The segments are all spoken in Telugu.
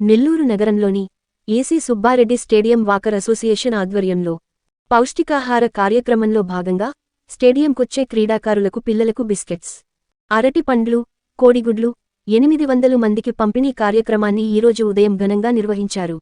నెల్లూరు నగరంలోని AC Subba Reddy stadium walker association ఆధ్వర్యంలో పౌష్టికాహార కార్యక్రమంలో భాగంగా స్టేడియంకొచ్చే క్రీడాకారులకు పిల్లలకు బిస్కెట్స్ అరటి పండ్లు కోడిగుడ్లు ఎనిమిది వందలు మందికి పంపిణీ కార్యక్రమాన్ని ఈరోజు ఉదయం ఘనంగా నిర్వహించారు.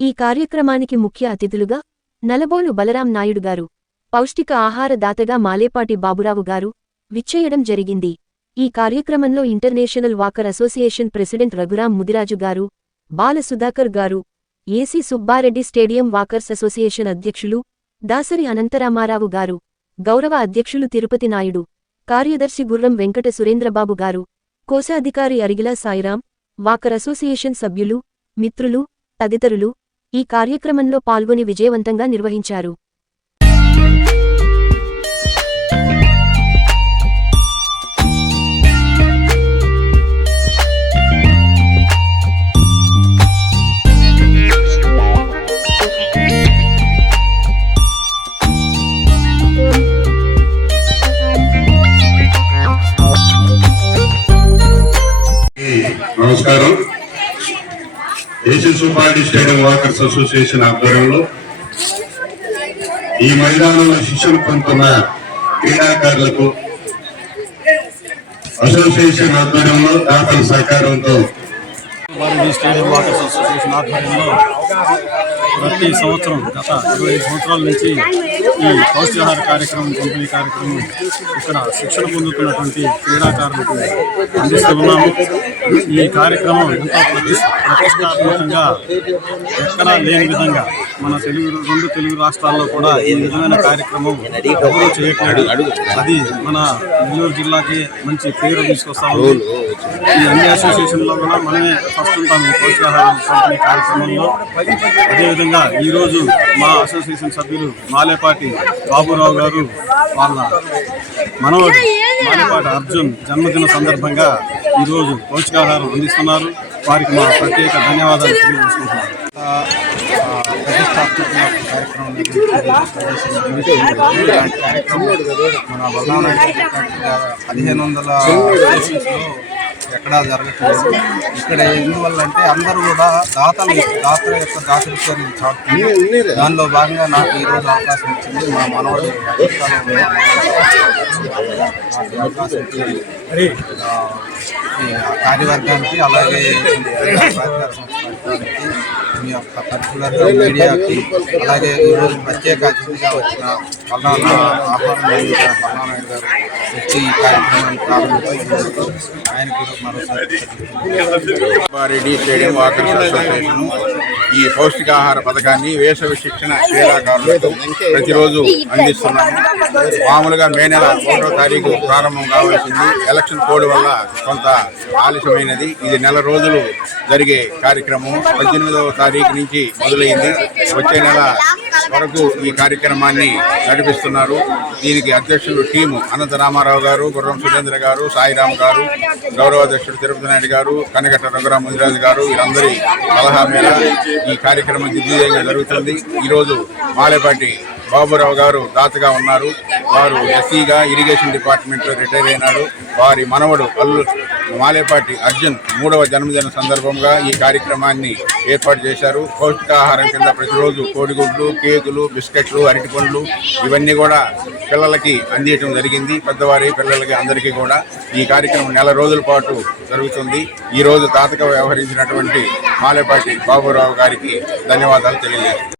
ఈ కార్యక్రమానికి ముఖ్య అతిథులుగా నలబోలు బలరాం నాయుడు గారు పౌష్టిక ఆహార దాతగా మాలేపాటి బాబురావు గారు విచ్చేయడం జరిగింది. ఈ కార్యక్రమంలో international walker association president Raghuram Mudiraju garu Balasudhakar garu AC Subba Reddy stadium walkers association అధ్యక్షులు దాసరి అనంతరామారావు గారు గౌరవ అధ్యక్షులు తిరుపతి నాయుడు కార్యదర్శి గుర్రం వెంకట సురేంద్రబాబు గారు కోశాధికారి అరిగిలా సాయిరాం వాకర్ అసోసియేషన్ సభ్యులు మిత్రులు తదితరులు ఈ కార్యక్రమంలో పాల్గొని విజయవంతంగా నిర్వహించారు. నమస్కారం AC Subba Reddy stadium walkers association ఆధ్వర్యంలో ఈ మైదానంలో శిక్షణ పొందుతున్న క్రీడాకారులకు అసోసియేషన్ ఆధ్వర్యంలో దాతల సహకారంతో స్టేడియం వాటర్స్ అసోసియేషన్ ఆధ్వర్యంలో ప్రతి సంవత్సరం గత ఇరవై సంవత్సరాల నుంచి ఈ పౌష్టిహార కార్యక్రమం పంపిణీ కార్యక్రమం ఇక్కడ శిక్షణ పొందుతున్నటువంటి క్రీడాకారులకు అందిస్తూ ఉన్నాము. ఈ కార్యక్రమం ఎంతో ప్రతిష్టాత్మకంగా ఎక్కడా లేని విధంగా మన తెలుగు రెండు తెలుగు రాష్ట్రాల్లో కూడా ఈ విధమైన కార్యక్రమం ఎవరు చేయట్లేదు. అది మన నెల్లూరు జిల్లాకి మంచి పేరు తీసుకొస్తాము ఈ అన్ని అసోసియేషన్లో కూడా మనమే ఫస్ట్ ఉంటాము ఈ పౌష్టికాహారం పంపిణీ కార్యక్రమంలో. అదేవిధంగా ఈరోజు మా అసోసియేషన్ సభ్యులు మాలేపాటి బాబురావు గారు వాళ్ళ మనవడు మాలేపాటి అర్జున్ జన్మదిన సందర్భంగా ఈరోజు పౌష్టికాహారం అందిస్తున్నారు. వారికి మా ప్రత్యేక ధన్యవాదాలు తెలియజేసుకుంటున్నాను ప్రతిష్టాత్మక కార్యక్రమం కార్యక్రమం మన బలనాడు పదిహేను వందల ఎక్కడా జరగట్లేదు ఇక్కడ ఎందువల్ల అంటే అందరూ కూడా దాతలు దాతల యొక్క దాతృత్వాన్ని చాటుతుంది దానిలో భాగంగా నాకు ఈరోజు అవకాశం ఇచ్చింది మా మనవడు అవకాశం కార్యవర్గానికి అలాగే మీ యొక్క పర్టికులర్గా మీడియాకి అలాగే ఈరోజు ప్రత్యేక అతిథిగా వచ్చిన పల్నాడు ఆహ్వానం అందించిన పల్నాడు గారు వచ్చి ఈ కార్యక్రమాన్ని ప్రారంభించినందుకు ఆయనకు మరోసారి సుబ్బారెడ్డి స్టేడియం వాకర్స్ అసోసియేషన్ ఈ పౌష్టికాహార పథకాన్ని వేసవి శిక్షణ క్రీడాకారులకు ప్రతిరోజు అందిస్తున్నాము. మామూలుగా మే నెల ఒకటో తారీఖు ప్రారంభం కావాల్సింది. ఎలక్షన్ కోడ్ వల్ల కొంత ఆలస్యమైనది. ఇది నెల రోజులు జరిగే కార్యక్రమం. పద్దెనిమిదవ తారీఖు నుంచి మొదలైంది. వచ్చే నెల వరకు ఈ కార్యక్రమాన్ని నడిపిస్తున్నారు. దీనికి అధ్యక్షులు టీము అనంత రామారావు గారు గుర్రం సురేంద్ర గారు సాయిరామ్ గారు గౌరవ అధ్యక్షుడు తిరుపతి నాయుడు గారు కనకట్ట రఘురామ ముదిరాజు గారు వీరందరి సలహా మేర ఈ కార్యక్రమం దిగ్విజయంగా జరుగుతుంది. ఈరోజు మాలేపాటి బాబురావు గారు దాతగా ఉన్నారు. వారు ఎస్సీగా ఇరిగేషన్ డిపార్ట్మెంట్లో రిటైర్ అయినాడు. వారి మనవడు అల్లు మాలేపాటి అర్జున్ మూడవ జన్మదిన సందర్భంగా ఈ కార్యక్రమాన్ని ఏర్పాటు చేశారు. పౌష్టికాహారం కింద ప్రతిరోజు కోడిగుడ్లు కేకులు బిస్కెట్లు అరటిపండ్లు ఇవన్నీ కూడా పిల్లలకి అందించడం జరిగింది. పెద్దవారి పిల్లలకి అందరికీ కూడా ఈ కార్యక్రమం నెల రోజుల పాటు జరుగుతుంది. ఈరోజు తాతగా వ్యవహరించినటువంటి మాలేపాటి బాబురావు గారికి ధన్యవాదాలు తెలియజేస్తాను